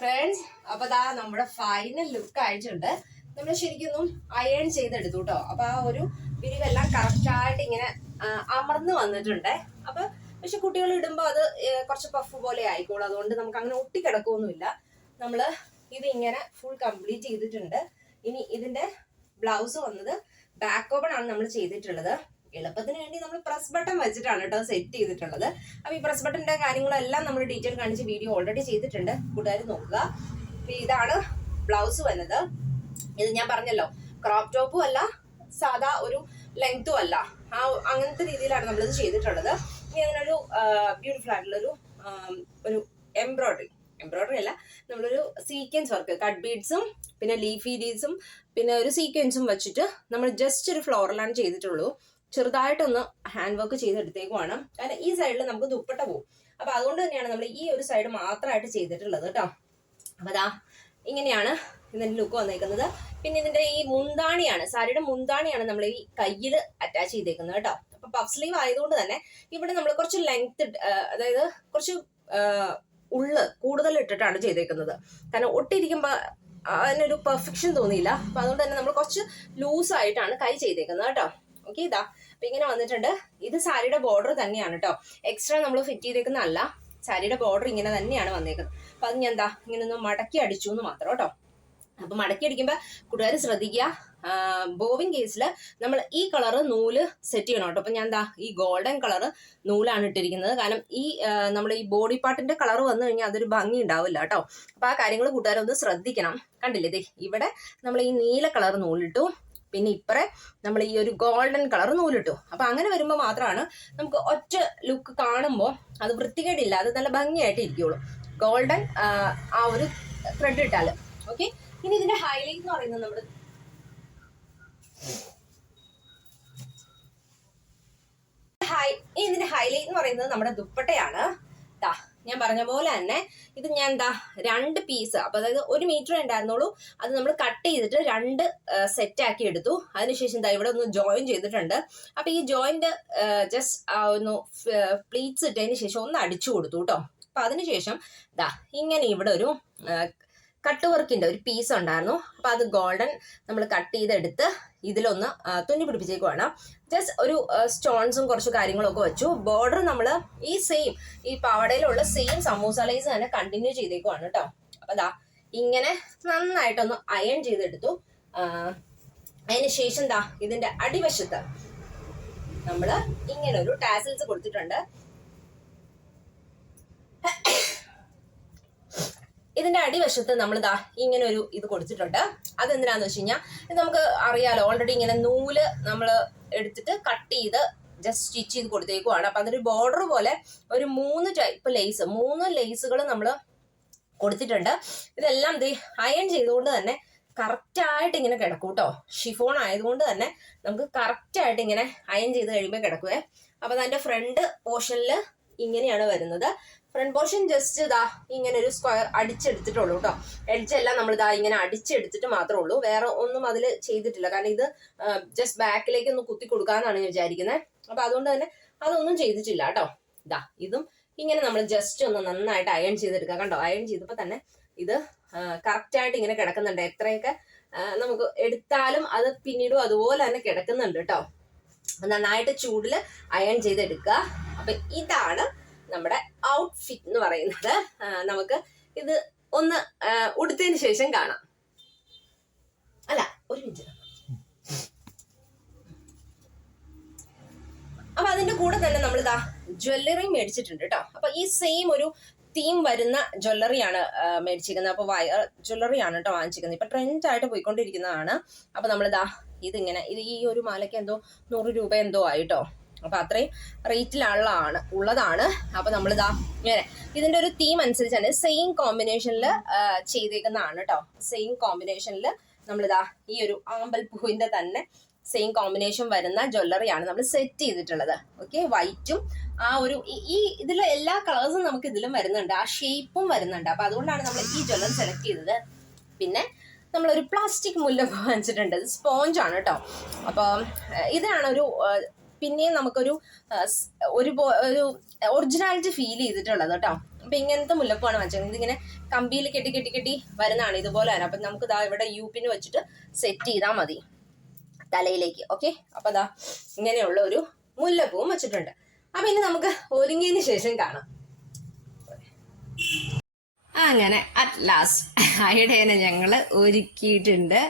Friends അപ്പൊ ദാ നമ്മുടെ ഫൈനൽ ലുക്ക് ആയിട്ടുണ്ട് നമ്മൾ ശരിക്കും അയൺ ചെയ്തെടുത്തു കേട്ടോ അപ്പൊ ആ ഒരു വിരിവെല്ലാം കറക്റ്റ് ആയിട്ട് ഇങ്ങനെ അമർന്നു വന്നിട്ടുണ്ട്. അപ്പൊ പക്ഷെ കുട്ടികൾ ഇടുമ്പോൾ അത് കുറച്ച് പഫ് പോലെ ആയിക്കോളും. അതുകൊണ്ട് നമുക്ക് അങ്ങനെ ഒട്ടിക്കിടക്കൊന്നുമില്ല നമ്മൾ ഇത് ഇങ്ങനെ ഫുൾ കംപ്ലീറ്റ് ചെയ്തിട്ടുണ്ട്. ഇനി ഇതിന്റെ ബ്ലൗസ് വന്നത് ബാക്ക് ഓപ്പൺ ആണ് നമ്മൾ ചെയ്തിട്ടുള്ളത്. എളുപ്പത്തിന് വേണ്ടി നമ്മൾ പ്രസ് ബട്ടൺ വെച്ചിട്ടാണ് കേട്ടോ സെറ്റ് ചെയ്തിട്ടുള്ളത്. അപ്പൊ ഈ പ്രസ് ബട്ടന്റെ കാര്യങ്ങളെല്ലാം നമ്മൾ ഡീറ്റെയിൽ കാണിച്ച് വീഡിയോ ഓൾറെഡി ചെയ്തിട്ടുണ്ട്. കൂട്ടുകാർ നോക്കുക. ഇതാണ് ബ്ലൗസ് വന്നത്. ഇത് ഞാൻ പറഞ്ഞല്ലോ ക്രോപ്പ് ടോപ്പും അല്ല സാധാ ഒരു ലെങ്ത്തും അല്ല. ആ അങ്ങനത്തെ രീതിയിലാണ് നമ്മളിത് ചെയ്തിട്ടുള്ളത്. ഇനി അങ്ങനെ ഒരു ബ്യൂട്ടിഫുൾ ആയിട്ടുള്ളൊരു ഒരു എംബ്രോയ്ഡറി എംബ്രോയിഡറി അല്ല നമ്മളൊരു സീക്വൻസ് വർക്ക് കട്ട് ബീഡ്സും പിന്നെ ലീഫ് ഈരീസും പിന്നെ ഒരു സീക്വൻസും വെച്ചിട്ട് നമ്മൾ ജസ്റ്റ് ഒരു ഫ്ലോറിലാണ് ചെയ്തിട്ടുള്ളൂ. ചെറുതായിട്ടൊന്ന് ഹാൻഡ് വർക്ക് ചെയ്തെടുത്തേക്കുവാണ്. കാരണം ഈ സൈഡിൽ നമുക്ക് ദുപ്പട്ട പോകും അപ്പൊ അതുകൊണ്ട് തന്നെയാണ് നമ്മൾ ഈ ഒരു സൈഡ് മാത്രമായിട്ട് ചെയ്തിട്ടുള്ളത് കേട്ടോ അപ്പൊ അതാ ഇങ്ങനെയാണ് ഇതിന്റെ ലുക്ക് വന്നേക്കുന്നത്. പിന്നെ ഇതിന്റെ ഈ മുന്താണിയാണ് സാരിയുടെ മുന്താണിയാണ് നമ്മൾ ഈ കയ്യിൽ അറ്റാച്ച് ചെയ്തേക്കുന്നത് കേട്ടോ അപ്പൊ പഫ് സ്ലീവ് ആയതുകൊണ്ട് തന്നെ ഇവിടെ നമ്മൾ കുറച്ച് ലെങ്ത് അതായത് കുറച്ച് ഉള്ള് കൂടുതൽ ഇട്ടിട്ടാണ് ചെയ്തേക്കുന്നത്. കാരണം ഒട്ടിരിക്കുമ്പോ അതിനൊരു പെർഫെക്ഷൻ തോന്നിയില്ല. അപ്പൊ അതുകൊണ്ട് തന്നെ നമ്മൾ കുറച്ച് ലൂസ് ആയിട്ടാണ് കൈ ചെയ്തേക്കുന്നത് കേട്ടോ ഓക്കെ ഇതാ. അപ്പൊ ഇങ്ങനെ വന്നിട്ടുണ്ട്. ഇത് സാരിയുടെ ബോർഡർ തന്നെയാണ് കേട്ടോ എക്സ്ട്രാ നമ്മൾ ഫിറ്റ് ചെയ്തേക്കുന്നതല്ല. സാരിയുടെ ബോർഡർ ഇങ്ങനെ തന്നെയാണ് വന്നേക്കുന്നത്. അപ്പൊ അത് ഞാൻ എന്താ ഇങ്ങനെ ഒന്ന് മടക്കി അടിച്ചു എന്ന് മാത്രം കേട്ടോ അപ്പൊ മടക്കി അടിക്കുമ്പോ കൂട്ടുകാർ ശ്രദ്ധിക്കുക. ബോവിൻ കേസിൽ നമ്മൾ ഈ കളർ നൂൽ സെറ്റ് ചെയ്യണം കേട്ടോ അപ്പൊ ഞാൻ എന്താ ഈ ഗോൾഡൻ കളർ നൂലാണ് ഇട്ടിരിക്കുന്നത്. കാരണം ഈ നമ്മൾ ഈ ബോഡി പാർട്ടിന്റെ കളർ വന്നു കഴിഞ്ഞാൽ അതൊരു ഭംഗി ഉണ്ടാവില്ല കേട്ടോ അപ്പൊ ആ കാര്യങ്ങൾ കൂട്ടുകാരൊന്ന് ശ്രദ്ധിക്കണം. കണ്ടില്ലേ ഇവിടെ നമ്മൾ ഈ നീല കളർ നൂലിട്ടു. പിന്നെ ഇപ്പറേ നമ്മൾ ഈ ഒരു ഗോൾഡൻ കളർ നൂലിട്ടു. അപ്പൊ അങ്ങനെ വരുമ്പോൾ മാത്രമാണ് നമുക്ക് ഒറ്റ ലുക്ക് കാണുമ്പോൾ അത് വൃത്തികേടില്ല അത് നല്ല ഭംഗിയായിട്ട് ഇരിക്കുള്ളൂ. ഗോൾഡൻ ആ ഒരു ത്രെഡ് ഇട്ടാൽ ഓക്കെ ഇനി ഇതിന്റെ ഹൈലൈറ്റ് എന്ന് പറയുന്നത് നമ്മൾ ഹൈ ഇതിന്റെ ഹൈലൈറ്റ് എന്ന് പറയുന്നത് നമ്മുടെ ദുപ്പട്ടയാണ്. ദാ ഞാൻ പറഞ്ഞ പോലെ തന്നെ ഇത് ഞാൻ എന്താ രണ്ട് പീസ് അപ്പൊ അതായത് ഒരു മീറ്റർ ഉണ്ടായിരുന്നുള്ളൂ. അത് നമ്മൾ കട്ട് ചെയ്തിട്ട് രണ്ട് സെറ്റ് ആക്കി എടുത്തു. അതിനുശേഷം എന്താ ഇവിടെ ഒന്ന് ജോയിൻ ചെയ്തിട്ടുണ്ട്. അപ്പൊ ഈ ജോയിന്റ് ജസ്റ്റ് ഒന്ന് പ്ലീറ്റ്സ് ഇട്ടതിന് ശേഷം ഒന്ന് അടിച്ചു കൊടുത്തു കേട്ടോ അപ്പൊ അതിനുശേഷം ദാ ഇങ്ങനെ ഇവിടെ ഒരു കട്ട് വർക്കിന്റെ ഒരു പീസ് ഉണ്ടായിരുന്നു. അപ്പൊ അത് ഗോൾഡൻ നമ്മൾ കട്ട് ചെയ്തെടുത്ത് ഇതിലൊന്ന് തുന്നി പിടിപ്പിച്ചേക്കുവാണ് ജസ്റ്റ് ഒരു സ്റ്റോൺസും കുറച്ച് കാര്യങ്ങളൊക്കെ വെച്ചു. ബോർഡർ നമ്മൾ ഈ സെയിം ഈ പാവടയിലുള്ള സെയിം സമൂസ ലൈസ് തന്നെ കണ്ടിന്യൂ ചെയ്തേക്കുവാണ് കേട്ടോ അപ്പൊ ദാ ഇങ്ങനെ നന്നായിട്ടൊന്ന് അയൺ ചെയ്തെടുത്തു. അതിന് ശേഷം ദാ ഇതിന്റെ അടിവശത്ത് നമ്മൾ ഇങ്ങനെ ഒരു ടാസൽസ് കൊടുത്തിട്ടുണ്ട്. ഇതിന്റെ അടിവശത്ത് നമ്മൾ ദാ ഇങ്ങനെ ഒരു ഇത് കൊടുത്തിട്ടുണ്ട്. അതെന്തിനാന്ന് വെച്ച് കഴിഞ്ഞാൽ ഇത് നമുക്ക് അറിയാലോ ഓൾറെഡി ഇങ്ങനെ നൂൽ നമ്മൾ എടുത്തിട്ട് കട്ട് ചെയ്ത് ജസ്റ്റ് സ്റ്റിച്ച് ചെയ്ത് കൊടുത്തേക്കുവാണ്. അപ്പൊ അതൊരു ബോർഡർ പോലെ ഒരു മൂന്ന് ടൈപ്പ് ലേസ് മൂന്ന് ലേസുകൾ നമ്മൾ കൊടുത്തിട്ടുണ്ട്. ഇതെല്ലാം ദേ അയൺ ചെയ്തുകൊണ്ട് തന്നെ കറക്റ്റ് ആയിട്ട് ഇങ്ങനെ കിടക്കും കേട്ടോ ഷിഫോൺ ആയതുകൊണ്ട് തന്നെ നമുക്ക് കറക്റ്റ് ആയിട്ട് ഇങ്ങനെ അയൺ ചെയ്ത് കഴിയുമ്പോൾ കിടക്കുവേ. അപ്പൊ അതിന്റെ ഫ്രണ്ട് പോർഷനിൽ ഇങ്ങനെയാണ് വരുന്നത്. ഫ്രണ്ട് പോർഷൻ ജസ്റ്റ് ഇതാ ഇങ്ങനെ ഒരു സ്ക്വയർ അടിച്ചെടുത്തിട്ടുള്ളൂ കേട്ടോ എഡ്ജ് എല്ലാം നമ്മൾ ഇതാ ഇങ്ങനെ അടിച്ചെടുത്തിട്ട് മാത്രമേ ഉള്ളൂ. വേറെ ഒന്നും അതിൽ ചെയ്തിട്ടില്ല. കാരണം ഇത് ജസ്റ്റ് ബാക്കിലേക്ക് ഒന്ന് കുത്തി കൊടുക്കാന്നാണ് ഞാൻ വിചാരിക്കുന്നത് അപ്പൊ അതുകൊണ്ട് തന്നെ അതൊന്നും ചെയ്തിട്ടില്ല കേട്ടോ ഇതാ ഇതും ഇങ്ങനെ നമ്മൾ ജസ്റ്റ് ഒന്ന് നന്നായിട്ട് അയൺ ചെയ്തെടുക്കുക കണ്ടോ? അയൺ ചെയ്തപ്പോൾ തന്നെ ഇത് കറക്റ്റ് ആയിട്ട് ഇങ്ങനെ കിടക്കുന്നുണ്ട്. എത്രയൊക്കെ നമുക്ക് എടുത്താലും അത് പിന്നീടും അതുപോലെ തന്നെ കിടക്കുന്നുണ്ട് കേട്ടോ നന്നായിട്ട് ചൂടിൽ അയൺ ചെയ്തെടുക്കുക. അപ്പൊ ഇതാണ് നമ്മുടെ ഔട്ട്ഫിറ്റ് എന്ന് പറയുന്നത്. നമുക്ക് ഇത് ഒന്ന് ഉടുത്തതിന് ശേഷം കാണാം. അല്ല ഒരു മിനിറ്റ്. അപ്പൊ അതിന്റെ കൂടെ തന്നെ നമ്മൾ ഇതാ ജ്വല്ലറി മേടിച്ചിട്ടുണ്ട് കേട്ടോ അപ്പൊ ഈ സെയിം ഒരു തീം വരുന്ന ജ്വല്ലറിയാണ് മേടിച്ചിരിക്കുന്നത്. അപ്പൊ വയർ ജ്വല്ലറിയാണ് കേട്ടോ വാങ്ങിച്ചിരിക്കുന്നത്. ഇപ്പൊ ട്രെൻഡ് ആയിട്ട് പോയിക്കൊണ്ടിരിക്കുന്നതാണ്. അപ്പൊ നമ്മളിതാ ഇതിങ്ങനെ ഇത് ഈ ഒരു മാലയ്ക്ക് എന്തോ നൂറ് രൂപ എന്തോ ആയിട്ടോ അപ്പൊ അത്രയും റേറ്റിലുള്ളതാണ് ഉള്ളതാണ്. അപ്പൊ നമ്മളിതാ ഇങ്ങനെ ഇതിന്റെ ഒരു തീം അനുസരിച്ചാണ് സെയിം കോമ്പിനേഷനിൽ ചെയ്തേക്കുന്നതാണ് കേട്ടോ സെയിം കോമ്പിനേഷനിൽ നമ്മളിതാ ഈ ഒരു ആമ്പൽ പൂവിന്റെ തന്നെ സെയിം കോമ്പിനേഷൻ വരുന്ന ജ്വല്ലറിയാണ് നമ്മൾ സെറ്റ് ചെയ്തിട്ടുള്ളത്. ഓക്കെ വൈറ്റും ആ ഒരു ഈ- ഇതിലെ എല്ലാ കളേഴ്സും നമുക്ക് ഇതിലും വരുന്നുണ്ട്. ആ ഷേപ്പും വരുന്നുണ്ട്. അപ്പൊ അതുകൊണ്ടാണ് നമ്മൾ ഈ ജ്വല്ലറി സെലക്ട് ചെയ്തത്. പിന്നെ നമ്മളൊരു പ്ലാസ്റ്റിക് മുല്ല വാങ്ങിച്ചിട്ടുണ്ട്. ഇത് സ്പോഞ്ച് ആണ് കേട്ടോ അപ്പോൾ ഇതാണ് ഒരു പിന്നെയും നമുക്കൊരു ഒരു ഒരു ഒറിജിനാലിറ്റി ഫീൽ ചെയ്തിട്ടുള്ളത് കേട്ടോ. അപ്പൊ ഇങ്ങനത്തെ മുല്ലപ്പാണ് വെച്ചത്. ഇതിങ്ങനെ കമ്പിയിൽ കെട്ടി കെട്ടി കെട്ടി വരുന്നതാണ് ഇതുപോലെ തന്നെ. അപ്പൊ നമുക്ക് ഇതാ ഇവിടെ യു വെച്ചിട്ട് സെറ്റ് ചെയ്താൽ മതി. തലയിലേക്ക് ഓക്കെ അപ്പൊ അതാ ഇങ്ങനെയുള്ള ഒരു മുല്ലപ്പൂവും വെച്ചിട്ടുണ്ട്. അപ്പൊ ഇനി നമുക്ക് ഒരുങ്ങിയതിന് ശേഷം കാണാം. അങ്ങനെ അറ്റ് ലാസ്റ്റ് അയടേനെ ഞങ്ങൾ ഒരുക്കിയിട്ടുണ്ട്.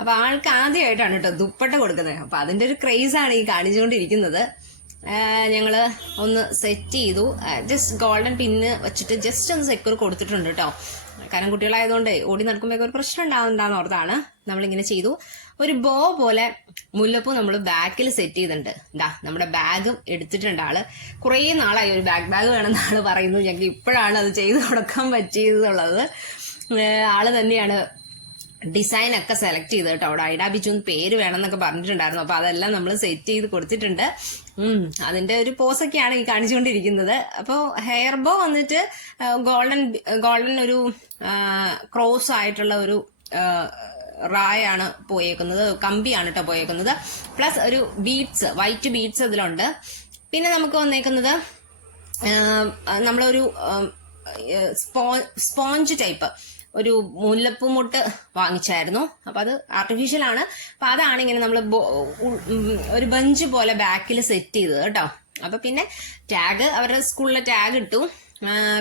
അപ്പൊ ആൾക്ക് ആദ്യമായിട്ടാണ് കേട്ടോ ദുപ്പട്ട കൊടുക്കുന്നത്. അപ്പൊ അതിന്റെ ഒരു ക്രേസ് ആണ് ഈ കാണിച്ചുകൊണ്ടിരിക്കുന്നത്. ഞങ്ങൾ ഒന്ന് സെറ്റ് ചെയ്തു. ജസ്റ്റ് ഗോൾഡൻ പിന്ന് വെച്ചിട്ട് ജസ്റ്റ് ഒന്ന് സെക്യൂർ കൊടുത്തിട്ടുണ്ട് കേട്ടോ. കാരണം കുട്ടികളായതുകൊണ്ട് ഓടി നടക്കുമ്പോൾ ഒരു പ്രശ്നം ഉണ്ടാവുന്നുണ്ടാന്ന് ഓർത്താണ് നമ്മളിങ്ങനെ ചെയ്തു. ഒരു ബോ പോലെ മുല്ലപ്പൂ നമ്മൾ ബാക്കിൽ സെറ്റ് ചെയ്തിട്ടുണ്ട്. ഇതാ നമ്മുടെ ബാഗും എടുത്തിട്ടുണ്ട് ആൾ. കുറേ നാളായി ഒരു ബാഗ് ബാഗ് വേണമെന്ന് ആൾ പറയുന്നു ഞങ്ങൾക്ക് ഇപ്പോഴാണ് അത് ചെയ്ത് കൊടുക്കാൻ പറ്റിയതുള്ളത്. ആൾ തന്നെയാണ് ഡിസൈൻ ഒക്കെ സെലക്ട് ചെയ്ത് കേട്ടോ. അവിടെ ഐഡാ ബിജു പേര് വേണം എന്നൊക്കെ പറഞ്ഞിട്ടുണ്ടായിരുന്നു. അപ്പൊ അതെല്ലാം നമ്മൾ സെറ്റ് ചെയ്ത് കൊടുത്തിട്ടുണ്ട്. അതിന്റെ ഒരു പോസൊക്കെയാണ് ഈ കാണിച്ചുകൊണ്ടിരിക്കുന്നത്. അപ്പോൾ ഹെയർ ബോ വന്നിട്ട് ഗോൾഡൻ ഗോൾഡൻ ഒരു ക്രോസ് ആയിട്ടുള്ള ഒരു റായാണ് പോയേക്കുന്നത്. കമ്പിയാണ് കേട്ടോ പോയേക്കുന്നത്. പ്ലസ് ഒരു ബീഡ്സ് വൈറ്റ് ബീഡ്സ് അതിലുണ്ട് പിന്നെ നമുക്ക് വന്നേക്കുന്നത് നമ്മളൊരു സ്പോ- സ്പോഞ്ച് ടൈപ്പ് ഒരു മുല്ലപ്പൂമുട്ട് വാങ്ങിച്ചായിരുന്നു. അപ്പൊ അത് ആർട്ടിഫിഷ്യൽ ആണ്. അപ്പൊ അതാണ് ഇങ്ങനെ നമ്മൾ ഒരു ബഞ്ച് പോലെ ബാക്കിൽ സെറ്റ് ചെയ്തത് കേട്ടോ. അപ്പൊ പിന്നെ ടാഗ് അവരുടെ സ്കൂളിലെ ടാഗ് ഇട്ടു.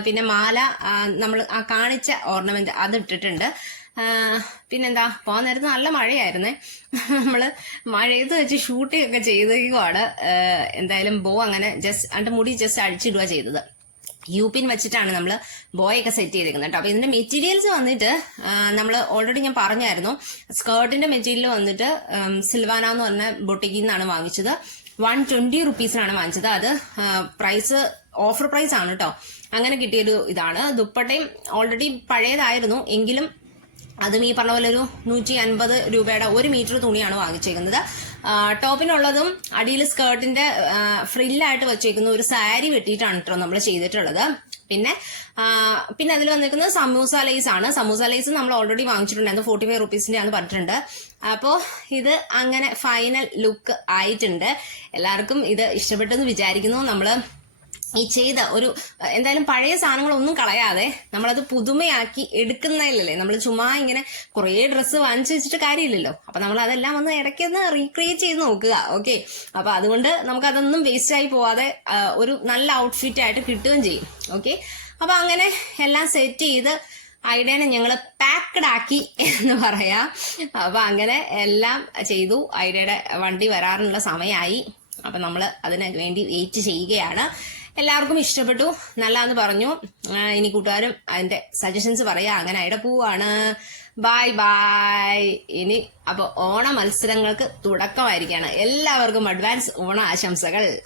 പിന്നെ മാല നമ്മൾ ആ കാണിച്ച ഓർണമെന്റ് അത് ഇട്ടിട്ടുണ്ട്. പിന്നെന്താ പോകാൻ നേരത്ത് നല്ല മഴയായിരുന്നേ. നമ്മൾ മഴയത്ത് വെച്ച് ഷൂട്ടിംഗ് ഒക്കെ ചെയ്തേക്കുവാണ് എന്തായാലും ബോ അങ്ങനെ ജസ്റ്റ് അണ്ട് മുടി ജസ്റ്റ് അഴിച്ചിടുക ചെയ്തത്. യു പിൻ വെച്ചിട്ടാണ് നമ്മൾ ബോയ് ഒക്കെ സെറ്റ് ചെയ്തേക്കുന്നത് കേട്ടോ അപ്പൊ ഇതിന്റെ മെറ്റീരിയൽസ് വന്നിട്ട് നമ്മൾ ഓൾറെഡി ഞാൻ പറഞ്ഞായിരുന്നു. സ്കേർട്ടിന്റെ മെറ്റീരിയൽ വന്നിട്ട് സിൽവാന എന്ന് പറഞ്ഞ ബൊട്ടിക്കിൽ നിന്നാണ് വാങ്ങിച്ചത്. വൺ ട്വന്റി റുപ്പീസിനാണ് വാങ്ങിച്ചത്. അത് പ്രൈസ് ഓഫർ പ്രൈസ് ആണ് കേട്ടോ അങ്ങനെ കിട്ടിയൊരു ഇതാണ്. ദുപ്പട്ടയും ഓൾറെഡി പഴയതായിരുന്നു. എങ്കിലും അതും ഈ പറഞ്ഞ പോലെ ഒരു നൂറ്റി അൻപത് രൂപയുടെ ഒരു മീറ്റർ തുണിയാണ് വാങ്ങിച്ചേക്കുന്നത്. ടോപ്പിനുള്ളതും അടിയിൽ സ്കേർട്ടിന്റെ ഫ്രില്ലായിട്ട് വെച്ചേക്കുന്ന ഒരു സാരി വെട്ടിയിട്ടാണ് കേട്ടോ നമ്മൾ ചെയ്തിട്ടുള്ളത്. പിന്നെ പിന്നെ അതിൽ വന്നിരിക്കുന്നത് സമൂസ ലൈസ് ആണ്. സമൂസ ലൈസ് നമ്മൾ ഓൾറെഡി വാങ്ങിച്ചിട്ടുണ്ടായിരുന്നു ഫോർട്ടി ഫൈവ് റുപ്പീസിന്റെ ആണ് പറഞ്ഞിട്ടുണ്ട്. അപ്പോൾ ഇത് അങ്ങനെ ഫൈനൽ ലുക്ക് ആയിട്ടുണ്ട്. എല്ലാവർക്കും ഇത് ഇഷ്ടപ്പെട്ടെന്ന് വിചാരിക്കുന്നു. നമ്മൾ ഈ ചെയ്ത ഒരു എന്തായാലും പഴയ സാധനങ്ങളൊന്നും കളയാതെ നമ്മളത് പുതുമയാക്കി എടുക്കുന്നതിലല്ലേ നമ്മൾ ചുമ്മാ ഇങ്ങനെ കുറേ ഡ്രസ്സ് വാങ്ങിച്ചു വെച്ചിട്ട് കാര്യമില്ലല്ലോ. അപ്പൊ നമ്മൾ അതെല്ലാം ഒന്ന് ഇടയ്ക്കൊന്ന് റീക്രിയേറ്റ് ചെയ്ത് നോക്കുക ഓക്കെ അപ്പൊ അതുകൊണ്ട് നമുക്ക് അതൊന്നും വേസ്റ്റ് ആയി പോവാതെ ഒരു നല്ല ഔട്ട്ഫിറ്റ് ആയിട്ട് കിട്ടുകയും ചെയ്യും ഓക്കെ അപ്പൊ അങ്ങനെ എല്ലാം സെറ്റ് ചെയ്ത് ഐഡിയനെ ഞങ്ങൾ പാക്ക്ഡ് ആക്കി എന്ന് പറയാം. അപ്പൊ അങ്ങനെ എല്ലാം ചെയ്തു. ഐഡിയയുടെ വണ്ടി വരാറുള്ള സമയമായി അപ്പൊ നമ്മൾ അതിനു വേണ്ടി വെയിറ്റ് ചെയ്യുകയാണ്. എല്ലാവർക്കും ഇഷ്ടപ്പെട്ടു. നല്ലതെന്ന് പറഞ്ഞു. ഇനി കൂട്ടുകാരും അതിന്റെ സജഷൻസ് പറയാ. അങ്ങനെ അവിടെ പോവാണ്. ബായ് ബായ് ഇനി അപ്പൊ ഓണ മത്സരങ്ങൾക്ക് തുടക്കമായിരിക്കാണ് എല്ലാവർക്കും അഡ്വാൻസ് ഓണ ആശംസകൾ.